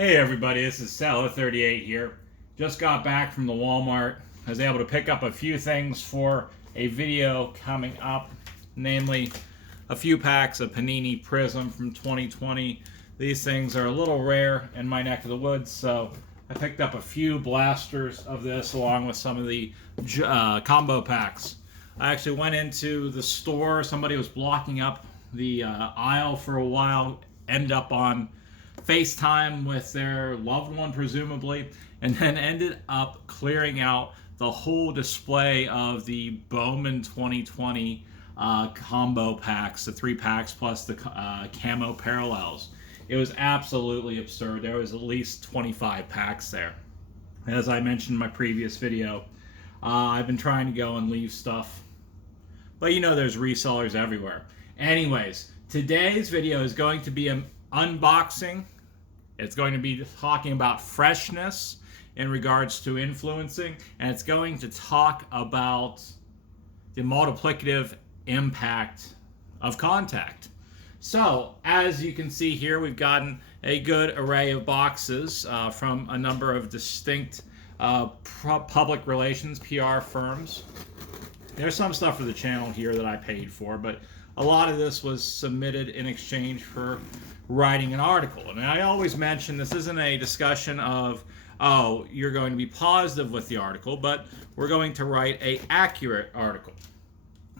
Hey everybody, this is Seller38 here. Just got back from the Walmart. I was able to pick up a few things for a video coming up, namely a few packs of Panini Prism from 2020. These things are a little rare in my neck of the woods, so I picked up a few blasters of this along with some of the combo packs. I actually went into the store. Somebody was blocking up the aisle for a while, ended up on FaceTime with their loved one, presumably, and then ended up clearing out the whole display of the Bowman 2020 combo packs, the 3 packs plus the camo parallels. It was absolutely absurd. There was at least 25 packs there. As I mentioned in my previous video, I've been trying to go and leave stuff, but you know there's resellers everywhere. Anyways, today's video is going to be an unboxing. It's going to be talking about freshness in regards to influencing, and it's going to talk about the multiplicative impact of contact. So, as you can see here, we've gotten a good array of boxes from a number of distinct public relations, PR firms. There's some stuff for the channel here that I paid for, but a lot of this was submitted in exchange for writing an article. And I always mention this isn't a discussion of, oh, you're going to be positive with the article, but we're going to write an accurate article.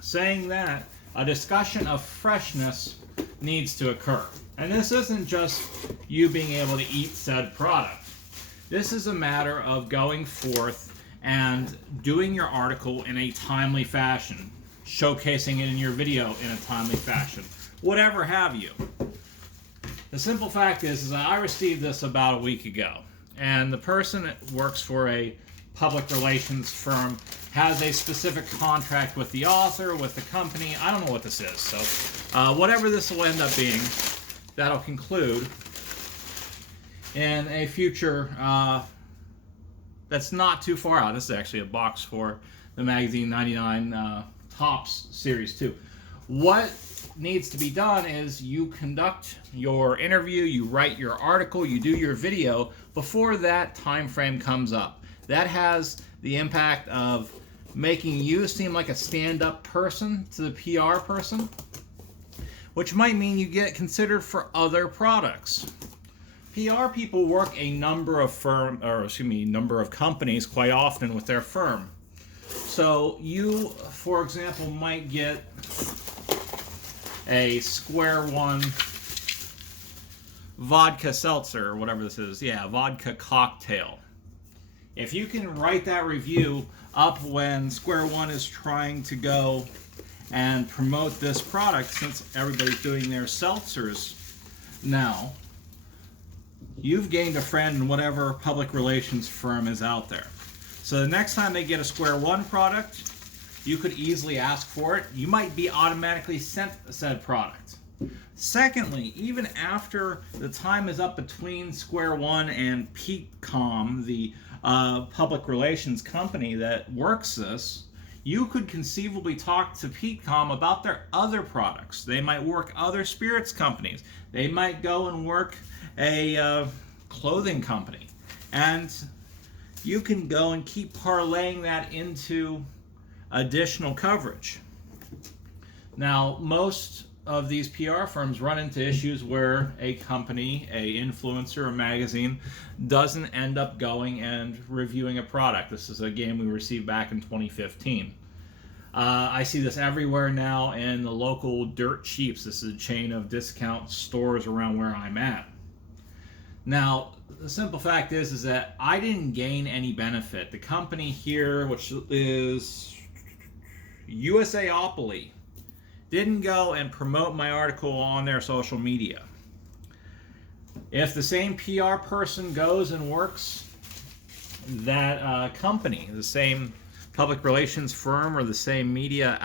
Saying that, a discussion of freshness needs to occur. And this isn't just you being able to eat said product. This is a matter of going forth and doing your article in a timely fashion, showcasing it in your video in a timely fashion, whatever have you. The simple fact is that I received this about a week ago, and the person that works for a public relations firm has a specific contract with the author, with the company. I don't know what this is, so whatever this will end up being, that'll conclude in a future that's not too far out. This is actually a box for the magazine 99 Tops Series 2. What needs to be done is you conduct your interview, you write your article, you do your video before that time frame comes up. That has the impact of making you seem like a stand-up person to the PR person, which might mean you get considered for other products. PR people work a number of number of companies quite often with their firm. So you, for example, might get a Square One vodka seltzer, or whatever this is. Yeah, vodka cocktail. If you can write that review up when Square One is trying to go and promote this product, since everybody's doing their seltzers now, you've gained a friend in whatever public relations firm is out there. So the next time they get a Square One product, you could easily ask for it. You might be automatically sent said product. Secondly, even after the time is up between Square One and PeakCom, the public relations company that works this, you could conceivably talk to PeakCom about their other products. They might work other spirits companies. They might go and work a clothing company. And you can go and keep parlaying that into additional coverage. Now, most of these PR firms run into issues where a company, a influencer, a magazine doesn't end up going and reviewing a product. This is a game we received back in 2015. I see this everywhere now in the local Dirt Cheaps. This is a chain of discount stores around where I'm at. Now, the simple fact is that I didn't gain any benefit. The company here, which is USAopoly, didn't go and promote my article on their social media. If the same PR person goes and works that company, the same public relations firm or the same media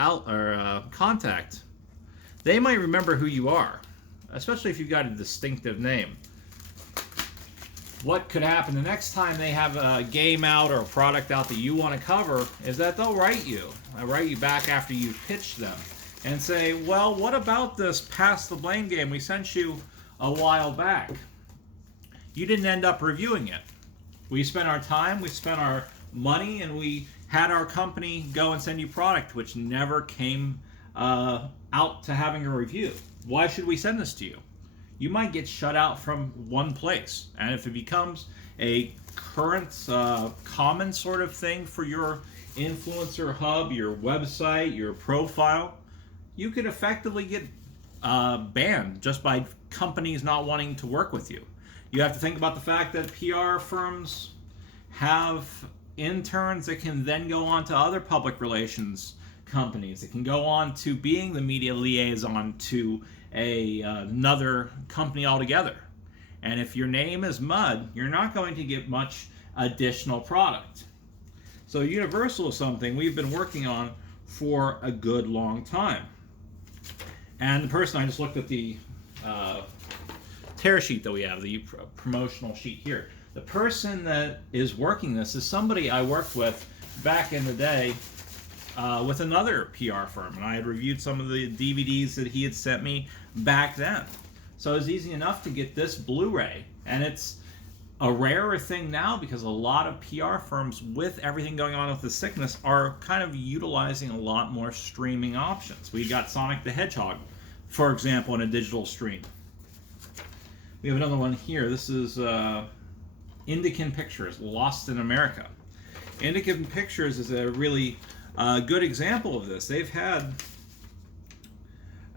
contact, they might remember who you are, especially if you've got a distinctive name. What could happen the next time they have a game out or a product out that you want to cover is that they'll write you back after you've pitched them and say, well, what about this Pass the Blame game we sent you a while back? you didn't end up reviewing it. We spent our time, we spent our money, and we had our company go and send you product which never came out to having a review. Why should we send this to you? You might get shut out from one place, and if it becomes a current common sort of thing for your influencer hub, your website, your profile, you could effectively get banned just by companies not wanting to work with you. You have to think about the fact that PR firms have interns that can then go on to other public relations companies. It can go on to being the media liaison to another company altogether. And if your name is mud, you're not going to get much additional product. So Universal is something we've been working on for a good long time. And the person, I just looked at the tear sheet that we have, the promotional sheet here. The person that is working this is somebody I worked with back in the day with another PR firm, and I had reviewed some of the DVDs that he had sent me back then. So it was easy enough to get this Blu-ray, and it's a rarer thing now because a lot of PR firms, with everything going on with the sickness, are kind of utilizing a lot more streaming options. We got Sonic the Hedgehog, for example, in a digital stream. We have another one here. This is Indican Pictures, Lost in America. Indican Pictures is a really good example of this. They've had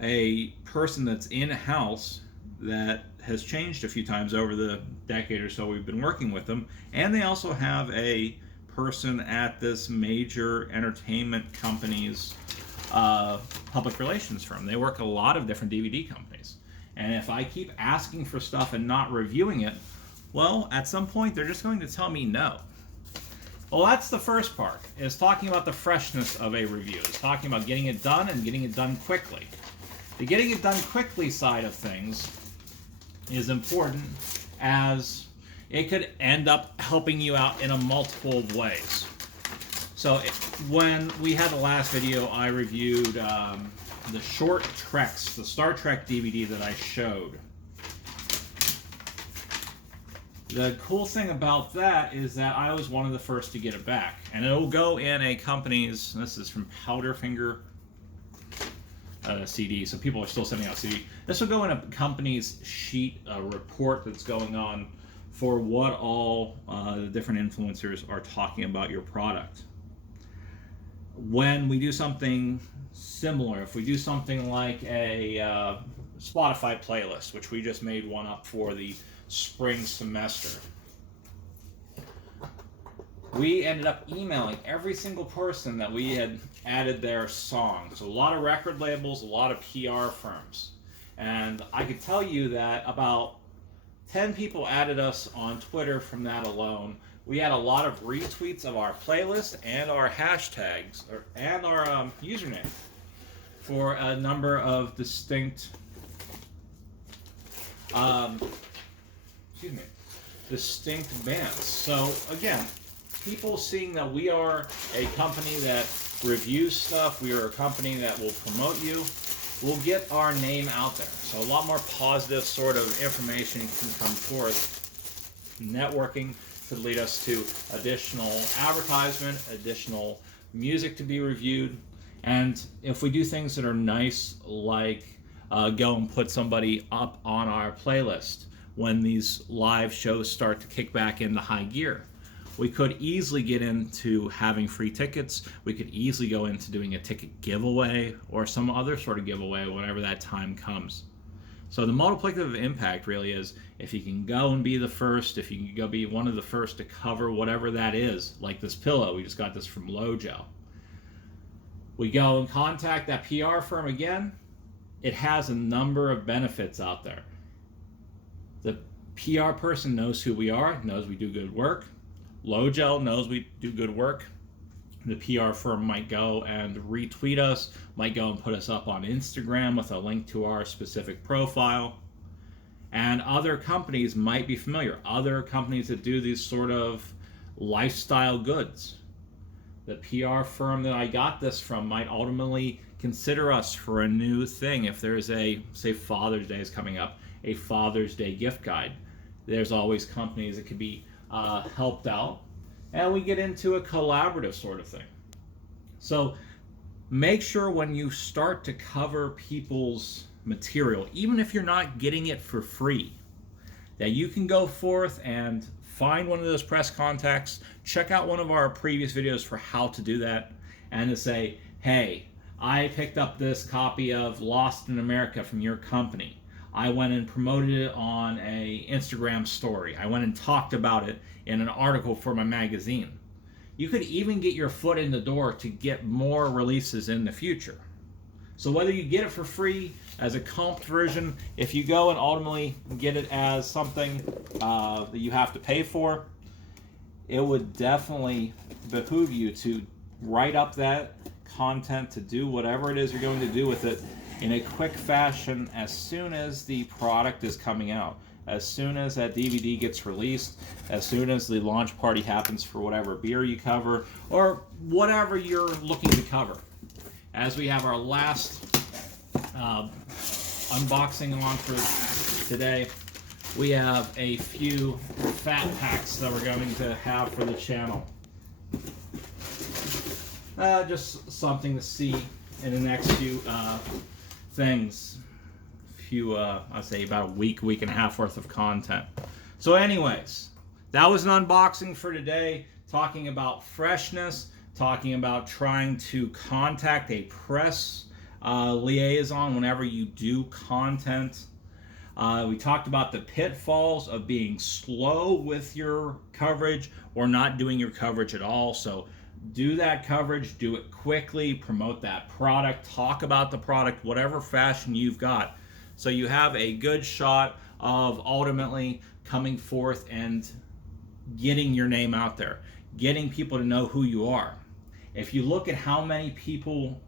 a person that's in-house that has changed a few times over the decade or so we've been working with them, and they also have a person at this major entertainment company's public relations firm. They work a lot of different DVD companies, and if I keep asking for stuff and not reviewing it, well, at some point they're just going to tell me no. Well, that's the first part, is talking about the freshness of a review. It's talking about getting it done and getting it done quickly. The getting it done quickly side of things is important, as it could end up helping you out in a multiple of ways. So when we had the last video, I reviewed the short treks, the Star Trek DVD that I showed. The cool thing about that is that I was one of the first to get it back. And it'll go in a company's, this is from Powderfinger CD, so people are still sending out CD. This will go in a company's sheet, a report that's going on for what all the different influencers are talking about your product. When we do something similar, if we do something like a Spotify playlist, which we just made one up for the spring semester, we ended up emailing every single person that we had added their songs. A lot of record labels, a lot of PR firms. And I could tell you that about 10 people added us on Twitter from that alone. We had a lot of retweets of our playlist and our hashtags, and our username for a number of distinct distinct bands. So again, people seeing that we are a company that reviews stuff, we are a company that will promote you, will get our name out there. So a lot more positive sort of information can come forth. Networking could lead us to additional advertisement, additional music to be reviewed, and if we do things that are nice, like go and put somebody up on our playlist when these live shows start to kick back into high gear, we could easily get into having free tickets. We could easily go into doing a ticket giveaway or some other sort of giveaway whenever that time comes. So the multiplicative impact really is, if you can go and be the first, if you can go be one of the first to cover whatever that is, like this pillow, we just got this from Lojo. We go and contact that PR firm again. It has a number of benefits out there. The PR person knows who we are, knows we do good work. Lojo knows we do good work. The PR firm might go and retweet us, might go and put us up on Instagram with a link to our specific profile. And other companies might be familiar. Other companies that do these sort of lifestyle goods. The PR firm that I got this from might ultimately consider us for a new thing. If there's a, say Father's Day is coming up, a Father's Day gift guide. there's always companies that could be helped out, and we get into a collaborative sort of thing. So make sure when you start to cover people's material, even if you're not getting it for free, that you can go forth and find one of those press contacts, check out one of our previous videos for how to do that, and to say, hey, I picked up this copy of Lost in America from your company. I went and promoted it on a Instagram story. I went and talked about it in an article for my magazine. You could even get your foot in the door to get more releases in the future. So whether you get it for free as a comped version, if you go and ultimately get it as something that you have to pay for, it would definitely behoove you to write up that content, to do whatever it is you're going to do with it in a quick fashion as soon as the product is coming out. As soon as that DVD gets released, as soon as the launch party happens for whatever beer you cover, or whatever you're looking to cover. As we have our last unboxing on for today, we have a few fat packs that we're going to have for the channel. Just something to see in the next few things. I'd say about a week and a half worth of content. So anyways, that was an unboxing for today, talking about Freshness, talking about trying to contact a press liaison whenever you do content. We talked about the pitfalls of being slow with your coverage or not doing your coverage at all. So do that coverage, do it quickly, promote that product, talk about the product, whatever fashion you've got. So you have a good shot of ultimately coming forth and getting your name out there, getting people to know who you are. If you look at how many people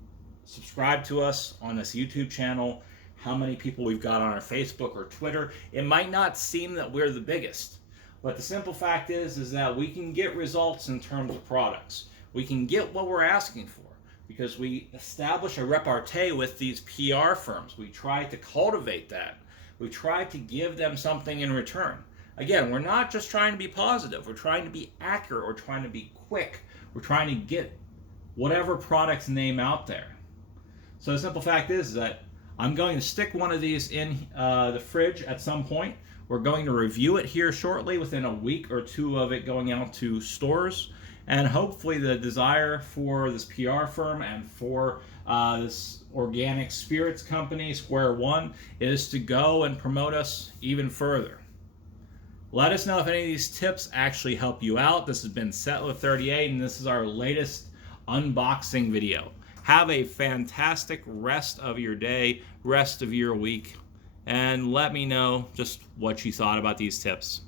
subscribe to us on this YouTube channel, how many people we've got on our Facebook or Twitter, it might not seem that we're the biggest. But the simple fact is that we can get results in terms of products. We can get what we're asking for, because we establish a repartee with these PR firms. We try to cultivate that. We try to give them something in return. Again, we're not just trying to be positive. We're trying to be accurate. We're trying to be quick. We're trying to get whatever product's name out there. So the simple fact is that I'm going to stick one of these in the fridge at some point. We're going to review it here shortly, within a week or two of it going out to stores. And hopefully the desire for this PR firm and for this organic spirits company, Square One, is to go and promote us even further. Let us know if any of these tips actually help you out. This has been Settler38, and this is our latest unboxing video. Have a fantastic rest of your day, rest of your week, and let me know just what you thought about these tips.